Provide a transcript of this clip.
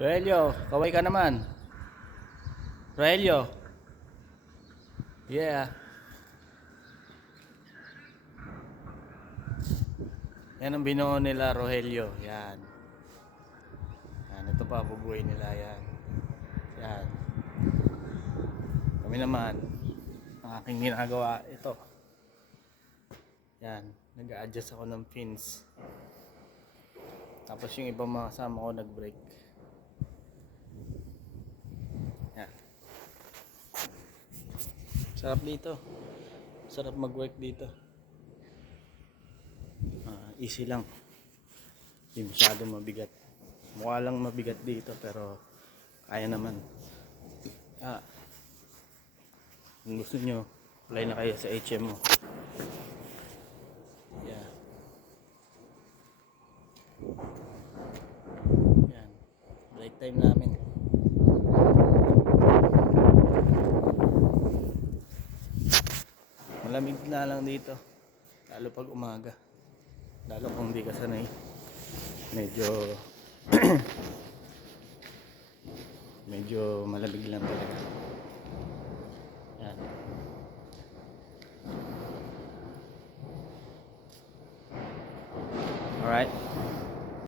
Roelio, kaway ka naman. Roelio. Yeah. Yan ang binuo nila, Rogelio. Yan. Yan, ito pa bubuhay nila yan. Yan. Kami naman, ang aking ginagawa, ito. Yan, nag-a-adjust ako ng pins. Tapos yung ibang mga kasama ko nag-break. Yan. Sarap dito. Sarap mag-work dito. Easy lang. Hindi masyadong mabigat. Mukha lang mabigat dito pero kaya naman. Kung gusto nyo, apply na kayo sa HMO. Yeah. Yan. Break time namin. Malamig na lang dito. Lalo pag umaga. Lalo kung hindi ka sanay. Medyo medyo malamig lang talaga. Yan. Alright.